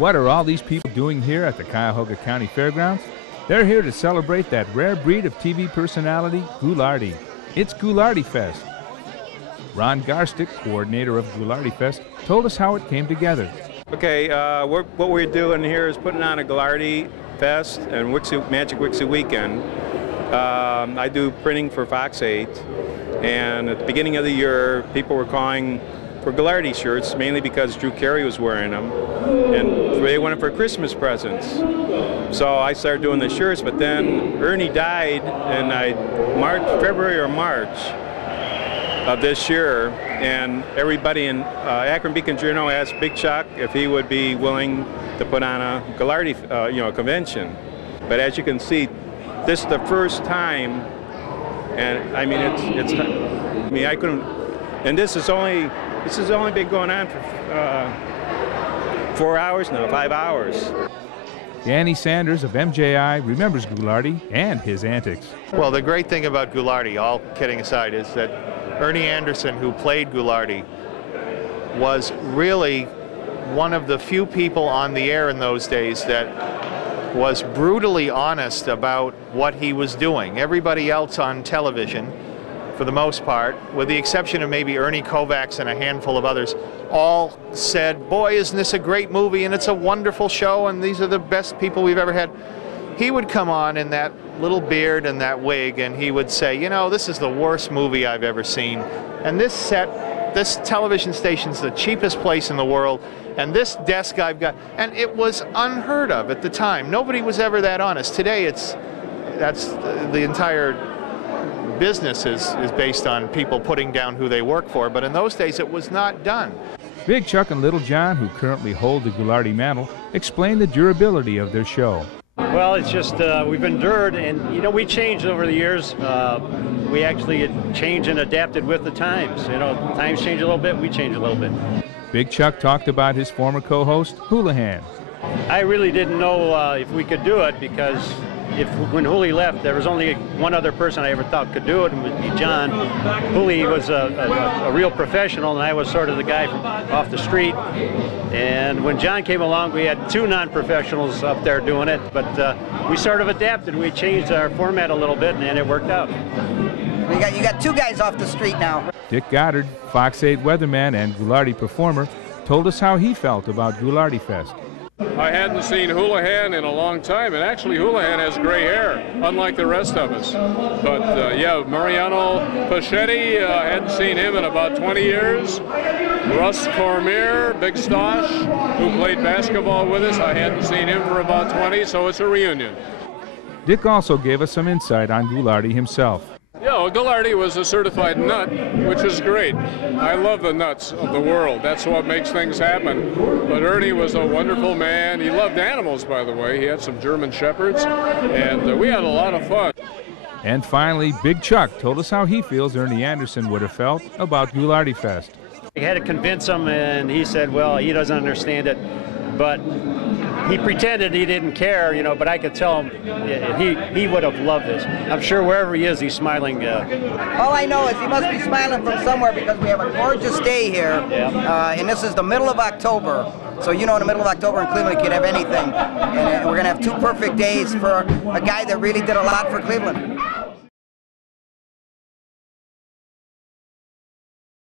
What are all these people doing here at the Cuyahoga County Fairgrounds? They're here to celebrate that rare breed of TV personality, Ghoulardi. It's Ghoulardi Fest. Ron Garstick, coordinator of Ghoulardi Fest, told us how it came together. Okay, what we're doing here is putting on a Ghoulardi Fest and Magic Wixie Weekend. I do printing for Fox 8, and at the beginning of the year, people were calling for Ghoulardi shirts, mainly because Drew Carey was wearing them, and they wanted for Christmas presents. So I started doing the shirts, but then Ernie died in February or March of this year, and everybody in Akron Beacon Journal asked Big Chuck if he would be willing to put on a Ghoulardi convention. But as you can see, this is the first time, and I mean I couldn't, and this has only been going on for 4 hours now, 5 hours. Danny Sanders of MJI remembers Ghoulardi and his antics. Well, the great thing about Ghoulardi, all kidding aside, is that Ernie Anderson, who played Ghoulardi, was really one of the few people on the air in those days that was brutally honest about what he was doing. Everybody else on television, for the most part, with the exception of maybe Ernie Kovacs and a handful of others, all said, boy, isn't this a great movie, and it's a wonderful show, and these are the best people we've ever had. He would come on in that little beard and that wig, and he would say, you know, this is the worst movie I've ever seen. And this television station's the cheapest place in the world, and this desk I've got, and it was unheard of at the time. Nobody was ever that honest. Today, that's the entire business is based on people putting down who they work for, but in those days it was not done. Big Chuck and Little John, who currently hold the Ghoulardi mantle, explain the durability of their show. Well, it's just we've endured, and you know, we changed over the years. We actually changed and adapted with the times. You know, times change a little bit, we change a little bit. Big Chuck talked about his former co-host, Houlihan. I really didn't know if we could do it, because when Hooli left, there was only one other person I ever thought could do it, and it would be John. Hooli was a real professional, and I was sort of the guy from off the street. And when John came along, we had two non-professionals up there doing it, but we sort of adapted. We changed our format a little bit, and it worked out. You got two guys off the street now. Dick Goddard, Fox 8 weatherman and Ghoulardi performer, told us how he felt about Ghoulardi Fest. I hadn't seen Houlihan in a long time, and actually Houlihan has gray hair, unlike the rest of us. But yeah, Mariano Pachetti, hadn't seen him in about 20 years. Russ Cormier, Big Stosh, who played basketball with us, I hadn't seen him for about 20, so it's a reunion. Dick also gave us some insight on Ghoulardi himself. Yeah, well, Ghoulardi was a certified nut, which is great. I love the nuts of the world. That's what makes things happen. But Ernie was a wonderful man. He loved animals, by the way. He had some German Shepherds, and we had a lot of fun. And finally, Big Chuck told us how he feels Ernie Anderson would have felt about Ghoulardi Fest. I had to convince him, and he said, well, he doesn't understand it, but he pretended he didn't care, you know, but I could tell him he would have loved this. I'm sure wherever he is, he's smiling. All I know is he must be smiling from somewhere, because we have a gorgeous day here, and this is the middle of October. So you know, in the middle of October in Cleveland, you can have anything. And we're going to have two perfect days for a guy that really did a lot for Cleveland.